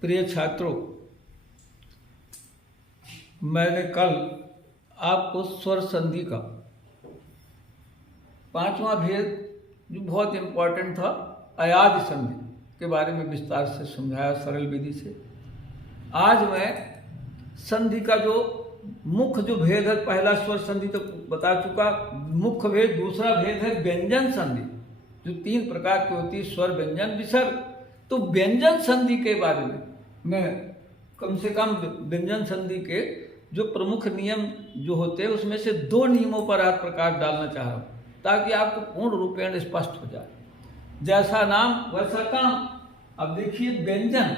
प्रिय छात्रों, मैंने कल आपको स्वर संधि का पांचवा भेद, जो बहुत इम्पोर्टेंट था, अयाद संधि के बारे में विस्तार से समझाया सरल विधि से। आज मैं संधि का जो मुख्य जो भेद है, पहला स्वर संधि तो बता चुका, मुख्य भेद दूसरा भेद है व्यंजन संधि, जो 3 प्रकार की होती है, स्वर, व्यंजन, विसर्ग। तो व्यंजन संधि के बारे में मैं कम से कम व्यंजन संधि के जो प्रमुख नियम जो होते हैं उसमें से 2 नियमों पर आज प्रकाश डालना चाह रहा हूँ, ताकि आपको पूर्ण रूपेण स्पष्ट हो जाए। जैसा नाम वैसा काम। अब देखिए व्यंजन,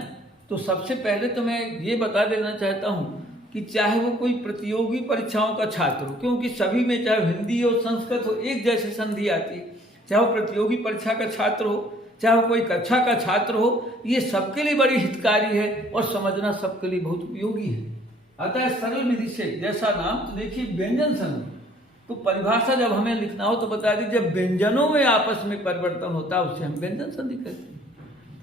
तो सबसे पहले तो मैं ये बता देना चाहता हूँ कि चाहे वो कोई प्रतियोगी परीक्षाओं का छात्र हो, क्योंकि सभी में चाहे हिंदी हो संस्कृत हो एक जैसी संधि आती है, चाहे वो प्रतियोगी परीक्षा का छात्र हो, चाहे वो कोई कक्षा का छात्र हो, ये सबके लिए बड़ी हितकारी है और समझना सबके लिए बहुत उपयोगी है। अतः सरल विधि से जैसा नाम, तो देखिए व्यंजन संधि, तो परिभाषा जब हमें लिखना हो तो बता दीजिए, जब व्यंजनों में आपस में परिवर्तन होता है उसे हम व्यंजन संधि कहते हैं।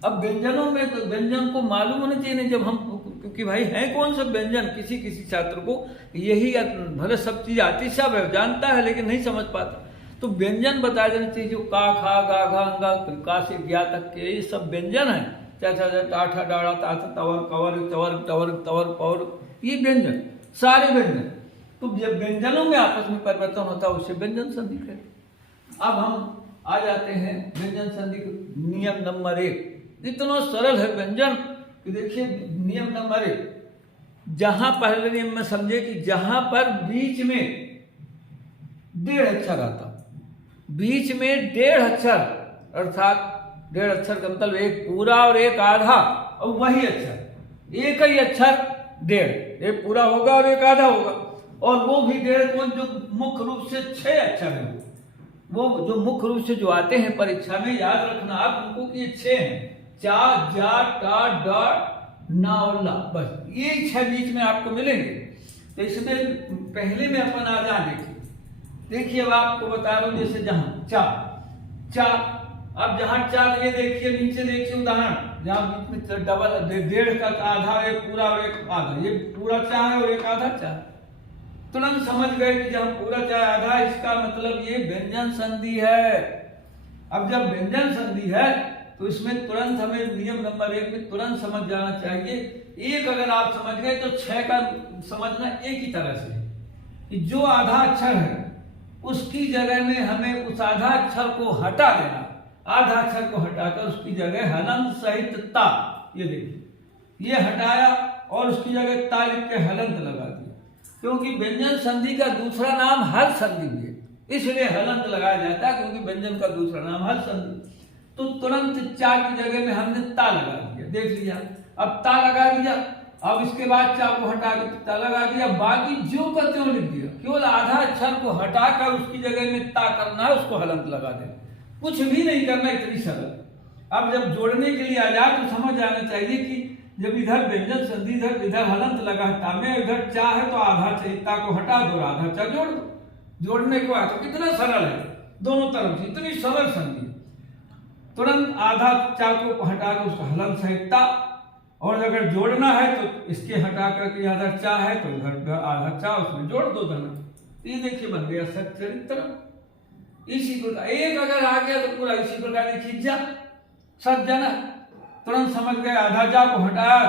अब व्यंजनों में तो व्यंजन को मालूम होना चाहिए, नहीं जब हम, क्योंकि भाई है कौन सा व्यंजन, किसी किसी छात्र को यही भले सब चीज आती, सब जानता है लेकिन नहीं समझ पाता, तो व्यंजन बता देना चाहिए। जो का, खा, गा, घा, अंगा, का से ज्ञा तक के ये सब व्यंजन है। चाचा, टाठा, डाड़ा, ताथा, तवर, कवर, चवर, टवर, तवर, पौर, ये व्यंजन, सारे व्यंजन। तो जब व्यंजनों में आपस में परिवर्तन होता है उसे व्यंजन संधि कहते हैं। अब हम आ जाते हैं व्यंजन संधि के नियम नंबर 1। इतना सरल है व्यंजन कि देखिए नियम नंबर 1, जहां पहले नियम में समझे कि जहां पर बीच में 1.5 अक्षर आता, बीच में 1.5 अक्षर, अर्थात 1.5 अक्षर का मतलब एक पूरा और एक आधा, और वही अक्षर, एक ही अक्षर 1.5, एक पूरा होगा और एक आधा होगा, और वो भी 1.5 जो मुख्य रूप से 6 अक्षर है, वो जो मुख्य रूप से जो आते हैं परीक्षा में, याद रखना आप उनको कि ये 6 हैं, चा, जा, टा, डा, ना और ला, बस ये 6 बीच में आपको मिलेंगे। तो इसमें पहले में अपन आधा देखिए, अब आपको बता रहा हूं, जैसे जहां चा, चा, अब जहां चा ये देखिए, नीचे देखिए उदाहरण, जहां बीच में डबल 1.5 का आधा, एक पूरा और एक आधा, ये पूरा चा है और एक आधा चा। तुरंत समझ गए कि जहां पूरा चा आधा, इसका मतलब ये व्यंजन संधि है। अब जब व्यंजन संधि है तो इसमें तुरंत हमें नियम नंबर 1 में तुरंत समझ जाना चाहिए। एक अगर आप समझ गए तो 6 का समझना एक ही तरह से कि जो आधा अक्षर है उसकी जगह में हमें उस आधा अक्षर को हटा देना, आधा अक्षर को हटाकर उसकी जगह हलंत सहित ता, ये देखिए ये हटाया और उसकी जगह ता लिख के हलंत लगा दिया, क्योंकि व्यंजन संधि का दूसरा नाम हल संधि है, इसलिए हलंत लगाया जाता है, क्योंकि व्यंजन का दूसरा नाम हल संधि। तो तुरंत चा की जगह में हमने ता लगा दिया, देख लिया, अब ता लगा दिया, अब इसके बाद चा को हटा के ता लगा दिया, बाकी जो का त्यों लिख दिया, केवल आधा अक्षर को हटाकर उसकी जगह में ता करना है, उसको हलंत लगा देना, कुछ भी नहीं करना, इतनी सरल। अब जब जोड़ने के लिए आ जाए तो समझ आना चाहिए कि जब इधर व्यंजन संधि, इधर हलंत लगा ता में, इधर चा है तो आधा ता को हटा दो, आधा चा जोड़ दो, जोड़ने के बाद तो कितना सरल है, दोनों तरफ से इतनी सरल संधि। तुरंत आधा चा को हटा के उसका हलंत सहित ता, और अगर जोड़ना है तो इसके हटा करके आधा चा है तो इधर आधा चा उसमें जोड़ दो धना। ये देखिए बन गया सच्चरित्र। इसी प्रकार एक अगर आ गया तो पूरा इसी प्रकार लिखिए जा, सज्जन, तुरंत समझ गए, आधा जा को हटाया,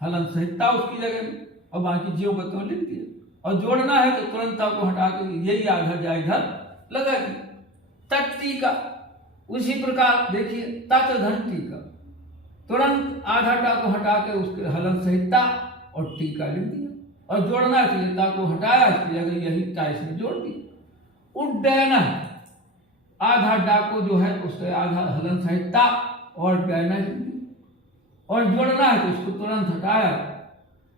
हलंत सहित ता उसकी जगह में, और बाकी जीव को तो लिख दिया, और जोड़ना है तो तुरंत ता को हटा के यही आधा जा इधर लगा दिया। तट्टी का उसी प्रकार देखिए, तत् धन टीका, तुरंत आधा टा को हटा के उसके हलंत सहित ता और टीका लिख दिया, और जोड़ना है ता को हटाया, इसकी जगह यही टा इसमें जोड़ दिया। उड्डयन, आधा डा को जो है उसके आधा हलंत सहित ता और डयना लिख दिया, और जोड़ना है तो उसको तुरंत हटाया।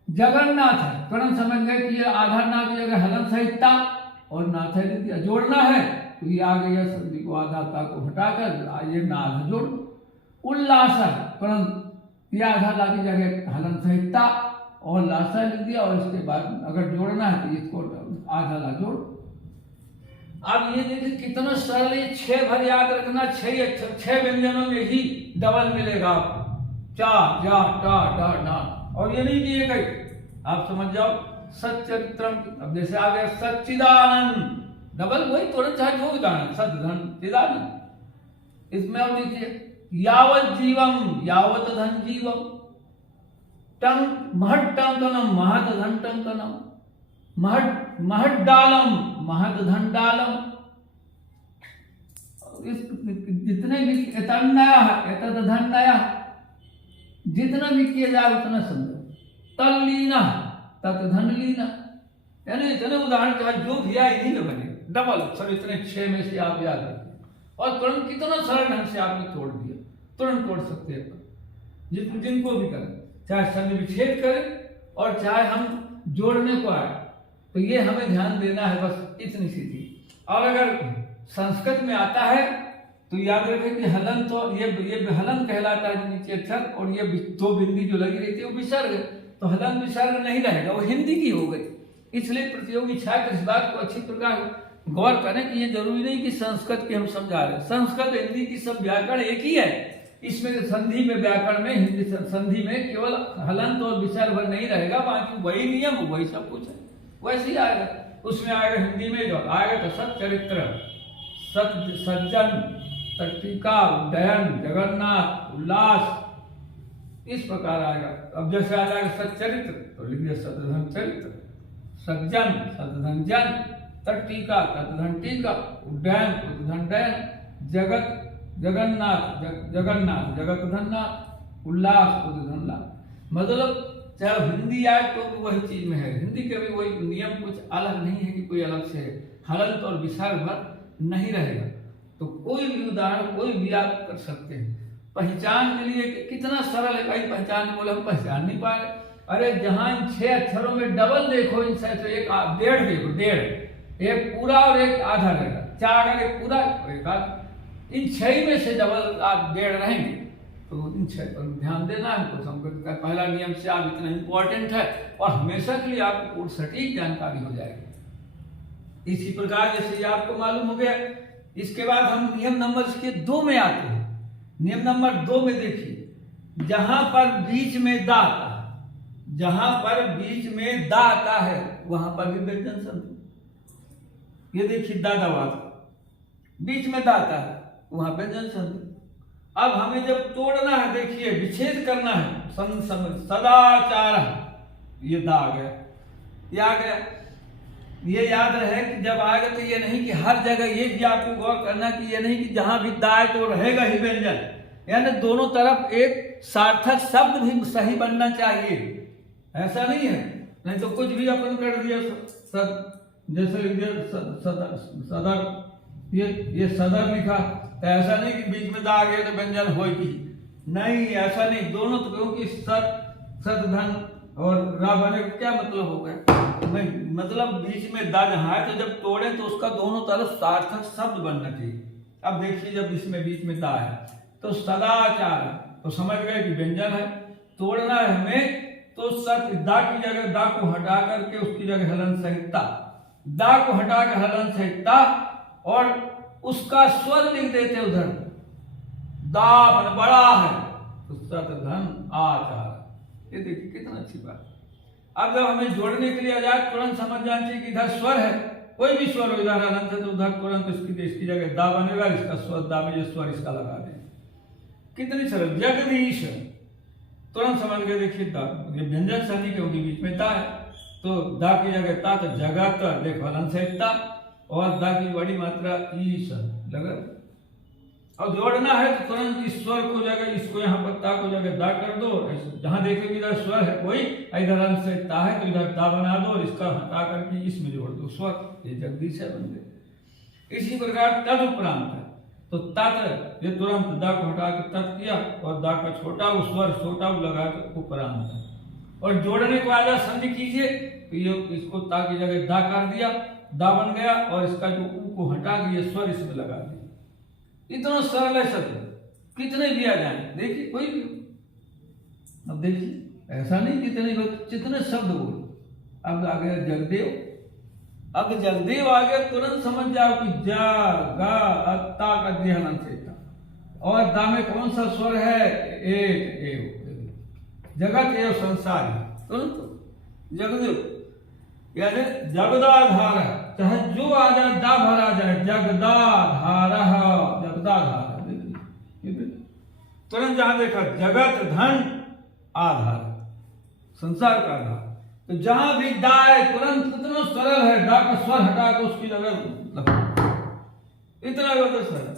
जगन्नाथ है, तुरंत समझ गए कि ये आधा ना की जगह हलंत सहित ता और नाथ है लिख दिया। जोड़ना है तो ये आ गया संधि को आधा ता को हटाकर ये ना आधा जोड़। उल्लास, तुरंत ये आधा ला की जगह हलंत सहित ता और लासा लिख दिया, और इसके बाद अगर जोड़ना है तो इसको आधा ला जोड़। अब ये देखिए कितना सरल, ये 6 भर याद रखना, 6 अक्षर 6 व्यंजनों में ही डबल मिलेगा आपको, चा जा टा डा ना, और ये नहीं कि एक है, आप समझ जाओ सच्चरित्रम। अब जैसे आ गया सच्चिदानंद, डबल वही तुरंत चाहे जो उदाहरण सदधन चिदानंद। इसमें और देखिए यावत जीवम यावत धन जीवम, टंग महट टंकनम महत धन टंकनम, महट महट डालम महत धन डालम। जितने भी एतन्नया एतदधन्नया, जितना भी किया जाए उतना समझो। तल्लीना तत्धन लीना, यानी इतने उदाहरण चाहे जो भी आए इन्हीं में बने डबल सर, इतने 6 में से आप याद रखें और तुरंत कितना सरल ढंग से आपने तोड़ दिया, तुरंत तोड़ सकते हैं जिनको भी करें, चाहे संधि विच्छेद करें और चाहे हम जोड़ने को आए, तो ये हमें ध्यान देना है, बस इतनी सी चीज। और अगर संस्कृत में आता है तो याद रखें कि हलन, तो ये हलन कहलाता है नीचे अक्षर, और ये दो बिंदी जो लगी रहती है वो विसर्ग, तो हलन विसर्ग नहीं रहेगा, वो हिंदी की हो गई। इसलिए प्रतियोगी छात्र इस बात को अच्छी प्रकार गौर करें कि ये जरूरी नहीं कि संस्कृत की हम समझा रहे हैं, संस्कृत हिंदी की सब व्याकरण एक ही है। इसमें संधि में व्याकरण में हिंदी संधि में केवल हलंत और विसर्ग नहीं रहेगा, बाकी वही नियम वही सब कुछ है, वैसे ही आएगा। उसमें आएगा हिंदी में जो आएगा तो सच्चरित्र, सज्जन, तट्टिका, उड्डयन, जगन्नाथ, उल्लास, इस प्रकार आएगा। अब जैसे आ जाएगा सच्चरित्र तो लिखिए सतधन चरित्र, सज्जन सतधन जन, तट्टिका ततधन टीका, उड्डयन उद्धन डयन, जगत जगन्नाथ जगन्नाथ जगत धन्नाथ, उल्लास उद्धन लाभ। मतलब चाहे हिंदी आए तो भी वही चीज में है, हिंदी के भी वही नियम, कुछ अलग नहीं है कि कोई अलग से है, हलंत और विसर्ग भर नहीं रहेगा। तो कोई भी उदाहरण कोई भी आप कर सकते हैं। पहचान के लिए कितना सरल है, कहीं पहचान बोले हम पहचान नहीं पा रहे, अरे जहां इन 6 अक्षरों में डबल देखो, इन से तो एक डेढ़ देखो, डेढ़ एक पूरा और एक आधा रहेगा, 4 अगर एक पूरा और एक आधा, इन 6 में से डबल आप डेढ़ रहेंगे, तो इन 6 पर ध्यान देना है। तो संस्कृत का पहला नियम से आप इतना इंपॉर्टेंट है और हमेशा के लिए आपको पूर्ण सटीक जानकारी हो जाएगी। इसी प्रकार जैसे आपको मालूम हो गया, इसके बाद हम नियम नंबर इसके 2 में आते हैं। नियम नंबर 2 में देखिए, जहां पर बीच में दा आता है, जहां पर बीच में दा आता है वहां पर भी व्यंजन संधि। ये देखिए दादावाद बीच में दा आता है, वहां व्यंजन संधि। अब हमें जब तोड़ना है, देखिए विच्छेद करना है, सदाचार, ये दा आ गया, ये आ गया। ये याद रहे कि जब आएगा तो ये नहीं कि हर जगह, ये भी आपको गौर करना कि ये नहीं कि जहां भी दा है तो रहेगा ही व्यंजन, यानी दोनों तरफ एक सार्थक शब्द भी सही बनना चाहिए, ऐसा नहीं है। नहीं तो कुछ भी अपन कर दिया जैसे सदर, ये सदर लिखा, तो ऐसा नहीं कि बीच में दा आ गया तो व्यंजन होगी, नहीं ऐसा नहीं, दोनों तो क्योंकि सदधन और रा बने क्या मतलब हो गया, नहीं मतलब बीच में दा जहां है तो जब तोड़े तो उसका दोनों तरफ सार्थक शब्द बनना चाहिए। अब देखिए जब इसमें बीच में दा है तो सदाचार, तो समझ गए कि व्यंजन है, तोड़ना है हमें तो सत दा की जगह दा को हटा करके उसकी जगह हलन सहिता, दा को हटा कर हलन सहिता और उसका स्वर लिख देते उधर, दा मन बड़ा है तो सतधन आचार। ये देखिए कितना अच्छी बात। अब जब हमें जोड़ने के लिए आ जाए तुरंत समझ जाना चाहिए कि इधर स्वर है, कोई भी स्वर हो, इधर अनंत है तो उधर तुरंत इसकी जगह दा बनेगा, इसका स्वर दा में ये स्वर इसका लगा दें, कितनी सरल। जगदीश तुरंत समझ गए, देखिए दा ये व्यंजन संधि क्योंकि बीच में दा है, तो दा की जगह ता, तो जगत देखो हलन से ता, और दा की बड़ी मात्रा ईश लगा। और जोड़ना है तो तुरंत इस स्वर को जगह, इसको यहाँ पर ता को जगह दा कर दो, जहां देखेंगे इधर स्वर है कोई, इधर अंश से ता है तो इधर ता बना दो और इसका हटा करके इसमें जोड़ दो स्वर, ये जगदीश है बन गए। इसी प्रकार तदुपरांत है तो तत्, ये तुरंत दा को हटा के तत् किया और दा का छोटा वो स्वर छोटा वो लगा के उपरांत है। और जोड़ने को आजा संधि कीजिए तो ये इसको ता की जगह दा कर दिया, दा बन गया, और इसका जो ऊ को हटा के ये स्वर इसमें लगा दिया। इतना सरल है शब्द, कितने भी आ जाए, देखिए कोई भी। अब देखिए ऐसा नहीं कितने लोग जितने शब्द बोले। अब आ गया जगदेव, अब जगदेव आ गया तुरंत समझ जाओ कि जा गा अत्ता का ध्यान से था, और दा में कौन सा स्वर है? एक एव। जगत एव संसार, जगदेव यानी जगदाधार, चाहे जो आ जाए दा भरा जाए, जगदाधार, जगदाधार। देखिए तुरंत जहां देखा जगत धन आधार, संसार का आधार, तो जहां भी दा है तुरंत कितना सरल है, दा का स्वर हटा के उसकी जगह इतना ज्यादा सरल।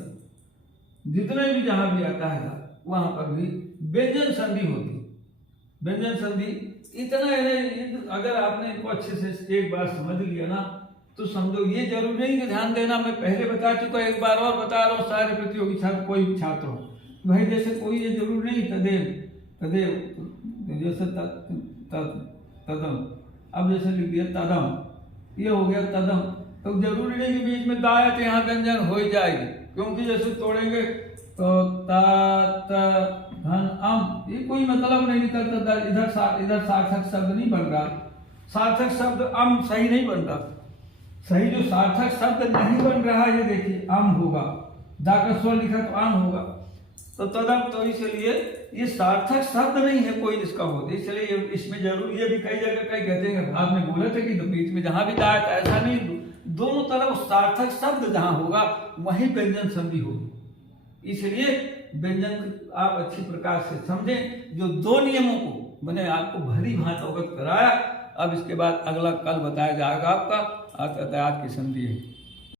जितने भी जहां भी आता है दा, वहां पर भी व्यंजन संधि होती है। व्यंजन संधि इतना अगर आपने इनको अच्छे से एक बार समझ लिया ना, तो समझो ये जरूरी नहीं कि ध्यान देना, मैं पहले बता चुका, एक बार और बता रहा हूँ सारे प्रतियोगी छात्र, कोई भी छात्र हो भाई, जैसे कोई ये जरूरी नहीं तदेव तदेव, जैसे तदम, अब जैसे लिख दिया तदम, ये हो गया तदम, तो जरूरी नहीं कि बीच में दा है तो यहाँ व्यंजन हो ही जाएगी, क्योंकि जैसे तोड़ेंगे तो ता त धन अम, ये कोई मतलब नहीं निकलता, इधर सार्थक शब्द नहीं बन रहा, सार्थक शब्द अम सही नहीं बन रहा, सही जो सार्थक शब्द नहीं बन रहा, ये देखिए अम होगा, दा का स्वर लिखा तो अम होगा, तो तदम, तो इसलिए ये सार्थक शब्द नहीं है कोई जिसका हो, इसलिए इसमें जरूर ये भी कई जगह कई कहते हैं, बाद में बोले थे कि तो बीच में जहां भी दा है ऐसा नहीं, दोनों तरफ सार्थक शब्द जहां होगा वहीं व्यंजन संधि होगी। इसलिए व्यंजन आप अच्छी प्रकार से समझें, जो दो नियमों को मैंने आपको भली भांति अवगत कराया। अब इसके बाद अगला कल बताया जाएगा आपका आज की संधि है।